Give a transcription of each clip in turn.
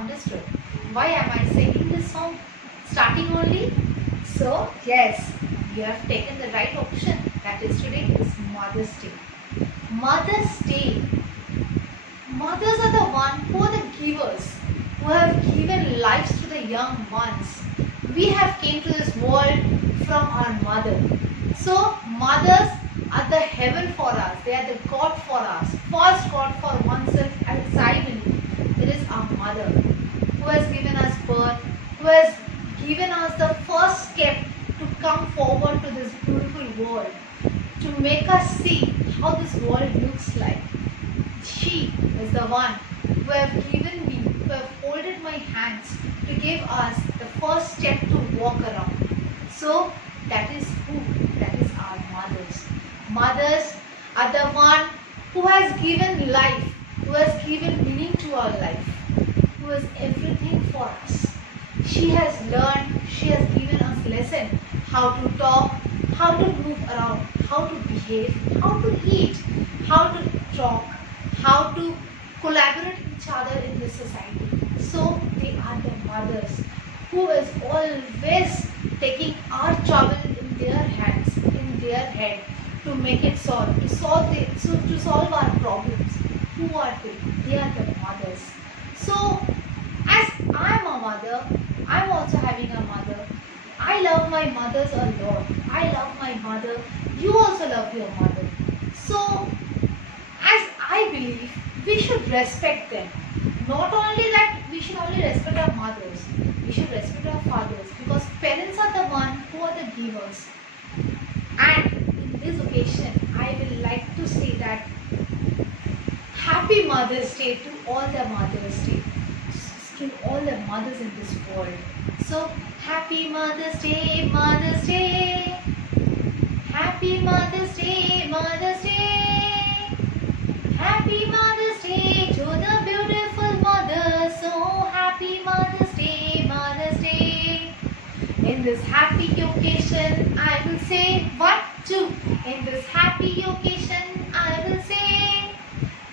understood why am I singing this song starting only. So yes, you have taken the right option. That is, today is Mother's Day. Mother's Day. Mothers are the one who are the givers, who have given lives to the young ones. We have came to this world from our mother. So mothers are the heaven for us. They are the God for us. First God for oneself, as I believe, it is our mother who has given us birth, who has given us the first step to come forward to this beautiful world, to make us see how this world looks like. She is the one who have given me, who have folded my hands to give us the first step to walk around. So that is who? That is our mothers. Mothers are the one who has given life, who has given meaning to our life, who is everything for us. She has learned, she has given us lesson how to talk, how to move around, how to behave, how to eat, how to talk, how to collaborate each other in this society. So they are the mothers who is always taking our trouble in their hands, in their head, to make it solve, to solve our problems. Who are they? They are the mothers. So as I am a mother, I am also having a mother. I love my mothers a lot. I love my mother. You also love your mother. So as I believe, we should respect them. Not only that, we should only respect our mothers. We should respect our fathers, because parents are the one who are the givers. And in this occasion, I will like to say that Happy Mother's Day to all the Mother's Day, to all the mothers in this world. So Happy Mother's Day, Mother's Day. Happy Mother's Day, Mother's Day. Happy Mother's Day to the beautiful mothers. So happy Mother's Day, Mother's Day. In this happy occasion, I will say 1, 2. In this happy occasion, I will say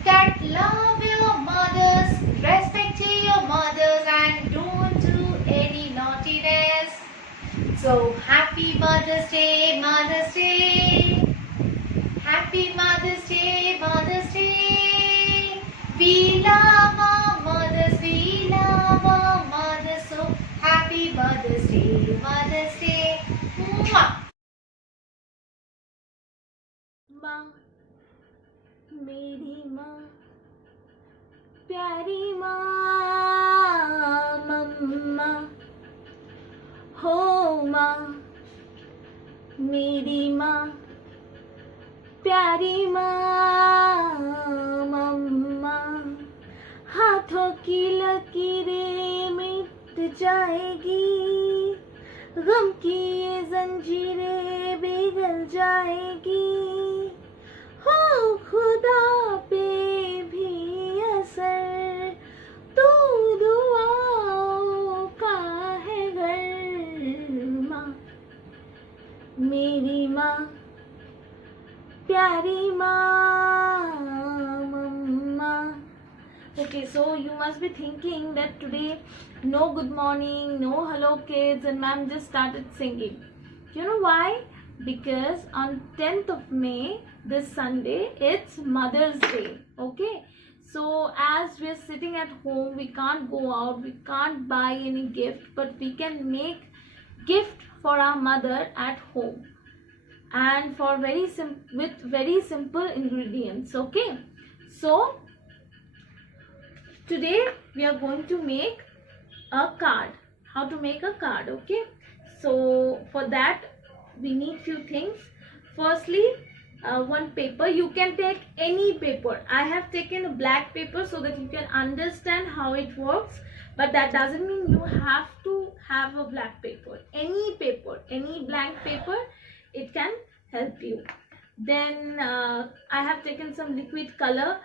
that love your mothers, respect your mothers, and don't do any naughtiness. So happy Mother's Day, Mother's Day. Happy Mother's Day, Mother's Day. We love our mothers, we love our mothers. So happy Mother's Day, Mother's Day. Mwah. माँ, मेरी माँ, प्यारी माँ, मम्मा हो माँ, मेरी माँ, प्यारी माँ, मम्मा। हाथों की लकीरें मिट जाएगी, गम की ये जंजीरें पिघल जाएगी। हो खुदा पे भी असर, तू दुआओं का है घर। माँ, मेरी माँ, प्यारी माँ, मम्मा। Okay, so you must be thinking that today no good morning, no hello kids, and ma'am just started singing. You know why? Because on 10th of May, this Sunday, it's Mother's Day. Okay, so as we're sitting at home, we can't go out, we can't buy any gift, but we can make gift for our mother at home, and for with very simple ingredients. Okay, so today we are going to make a card. How to make a card? Okay, so for that we need few things. Firstly, one paper. You can take any paper. I have taken a black paper so that you can understand how it works, but that doesn't mean you have to have a black paper. Any paper, any blank paper, it can help you. Then I have taken some liquid color.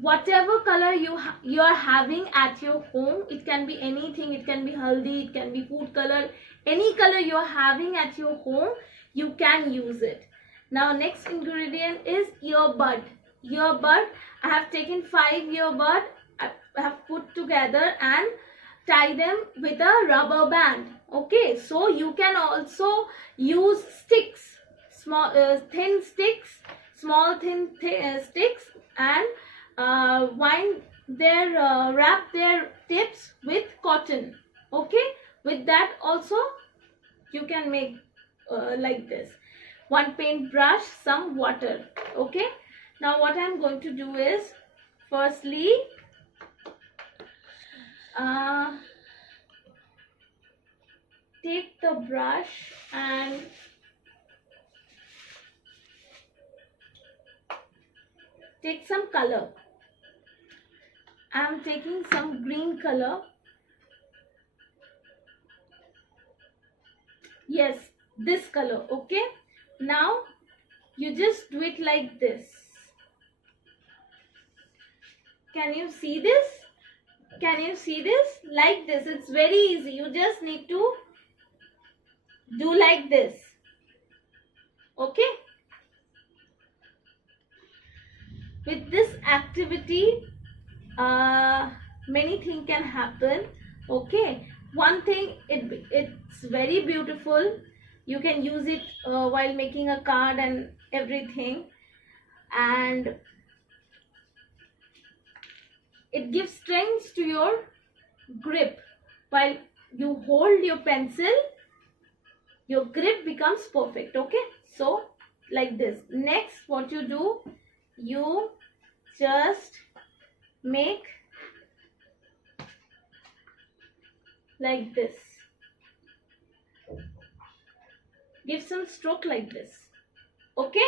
Whatever color you are having at your home, it can be anything, it can be haldi, it can be food color, any color you are having at your home, you can use it. Now next ingredient is earbud. I have taken 5 earbud. I have put together and tie them with a rubber band. Okay, so you can also use sticks, small thin sticks, small thin sticks, and wrap their tips with cotton. Okay, with that also you can make like this. One paintbrush, some water. Okay, now what I'm going to do is, firstly take the brush and take some color. I'm taking some green color. Yes, this color. Okay, now you just do it like this. Can you see this? Can you see this? Like this. It's very easy. You just need to do like this. Okay, with this activity many things can happen. Okay, one thing, it's very beautiful. You can use it while making a card and everything, and it gives strength to your grip. While you hold your pencil, your grip becomes perfect. Okay, so like this. Next, what you do, you just make like this. Give some stroke like this. Okay,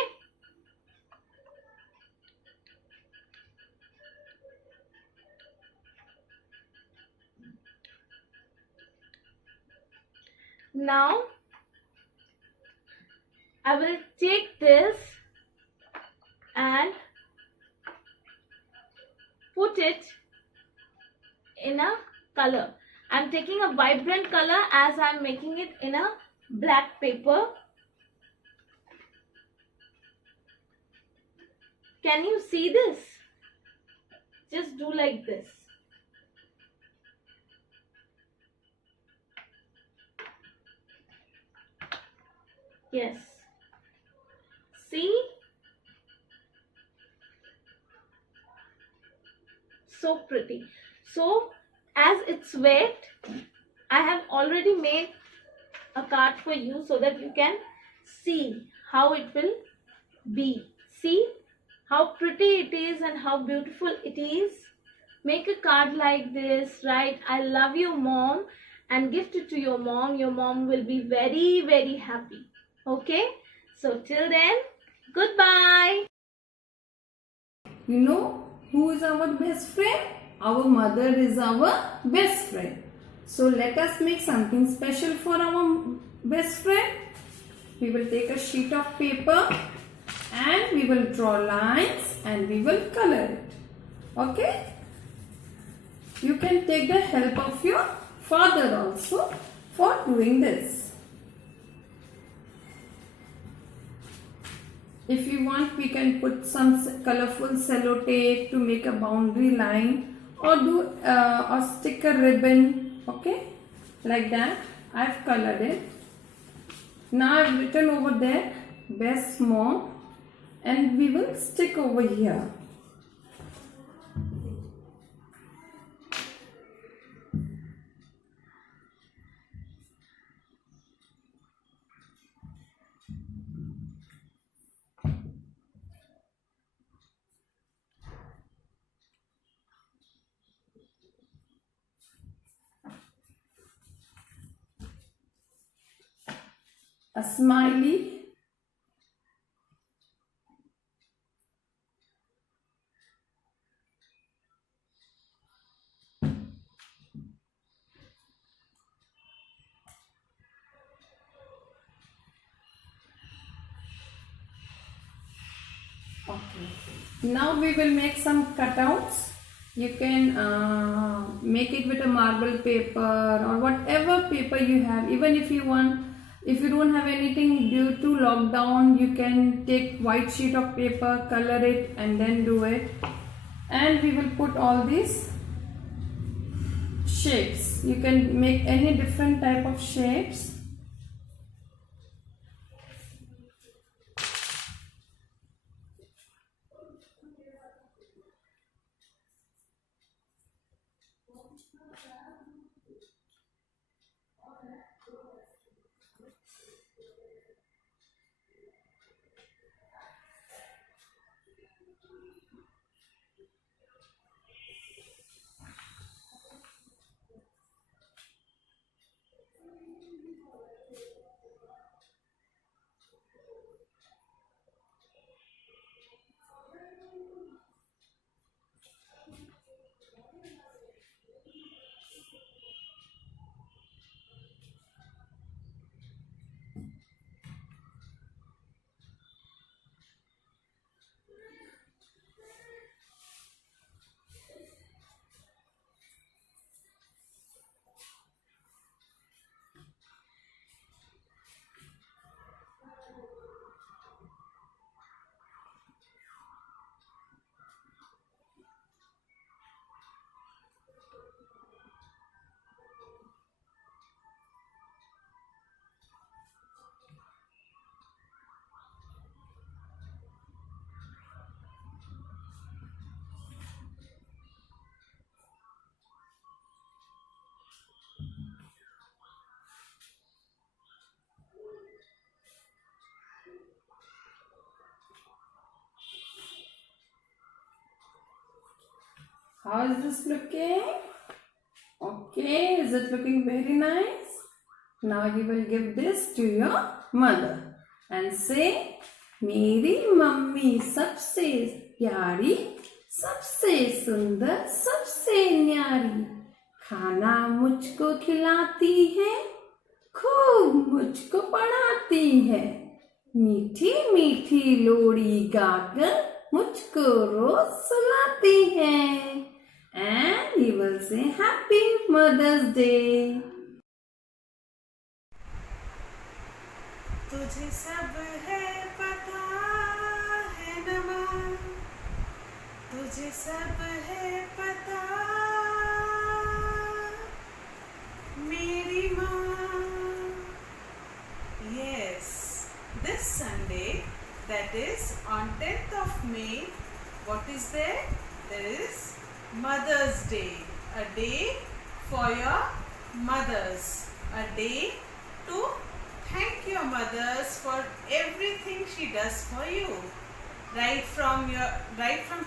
now I will take this and put it in a color. I'm taking a vibrant color as I'm making it in a black paper. Can you see this? Just do like this. Yes. See? So pretty. So as it's wet, I have already made a card for you so that you can see how it will be. See how pretty it is and how beautiful it is. Make a card like this, write "I love you, mom," and gift it to your mom. Your mom will be very, very happy. Okay, so till then, goodbye. You know who is our best friend? Our mother is our best friend. So let us make something special for our best friend. We will take a sheet of paper and we will draw lines and we will color it. Okay? You can take the help of your father also for doing this. If you want, we can put some colorful sellotape to make a boundary line, or do a sticker ribbon. Okay, like that. I've colored it. Now I've written over there best mom, and we will stick over here. A smiley. Okay. Now we will make some cutouts. You can make it with a marble paper or whatever paper you have. Even if you want, if you don't have anything due to lockdown, you can take white sheet of paper, color it and then do it. And we will put all these shapes. You can make any different type of shapes. How is this looking? Okay, is it looking very nice? Now you will give this to your mother and say, मेरी mummy सबसे प्यारी, सबसे सुंदर, सबसे न्यारी, खाना मुझको खिलाती है, खूब मुझको पढ़ाती है, मीठी मीठी लोरी गाकर मुझको रोज सुलाती है. And you will say Happy Mother's Day. तुझे सब है पता है न माँ, तुझे सब है पता मेरी माँ. Yes, this Sunday, that is on 10th of May, what is there? There is Mother's Day, a day for your mothers, a day to thank your mothers for everything she does for you, right from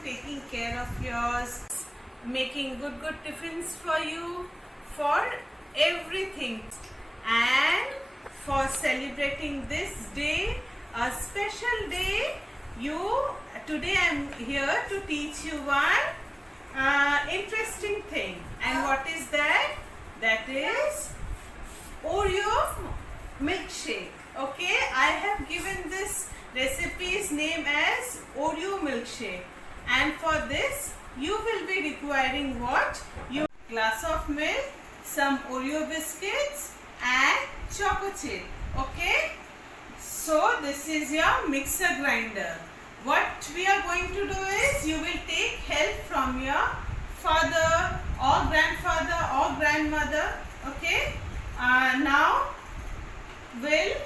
taking care of yours, making good tiffins for you, for everything, and for celebrating this day, a special day. Today I am here to teach you one interesting thing. And what is that? That is Oreo milkshake. Okay, I have given this recipe's name as Oreo milkshake, and for this you will be requiring what? You glass of milk, some Oreo biscuits and choco chip. Okay, so this is your mixer grinder. What we are going to do is, you will take help from your father or grandfather or grandmother. Okay, now we'll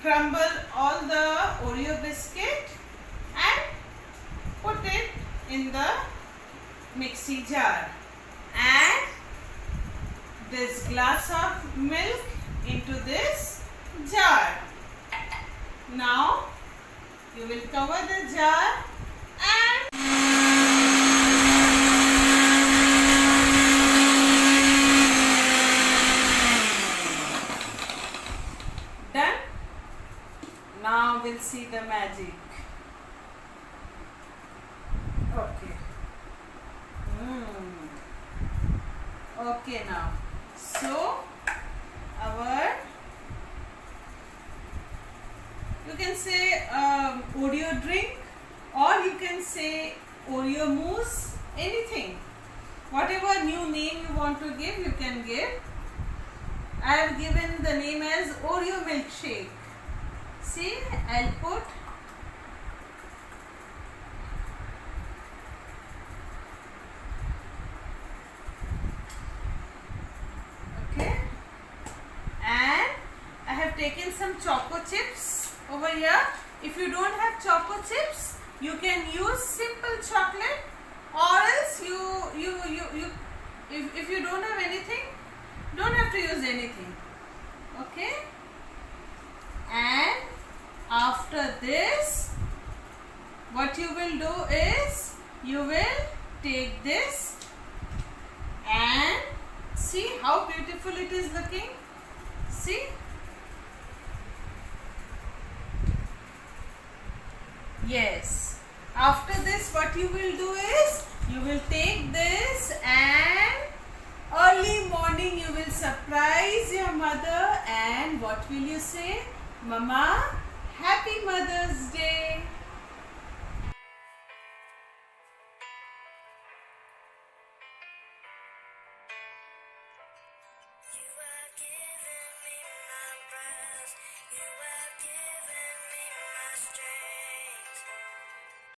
crumble all the Oreo biscuit and put it in the mixie jar, and this glass of milk into this jar. Now you will cover the jar and done. Now we'll see the magic. Okay. Okay, now. So our, you can say Oreo drink, or you can say Oreo mousse, anything. Whatever new name you want to give, you can give. I have given the name as Oreo milkshake. See, I'll put some choco chips over here. If you don't have choco chips, you can use simple chocolate, or else if you don't have anything, don't have to use anything. Okay? And after this, what you will do is, you will take this and see how beautiful it is looking. See? Yes. After this, what you will do is, you will take this and early morning you will surprise your mother, and what will you say? Mama, Happy Mother's Day.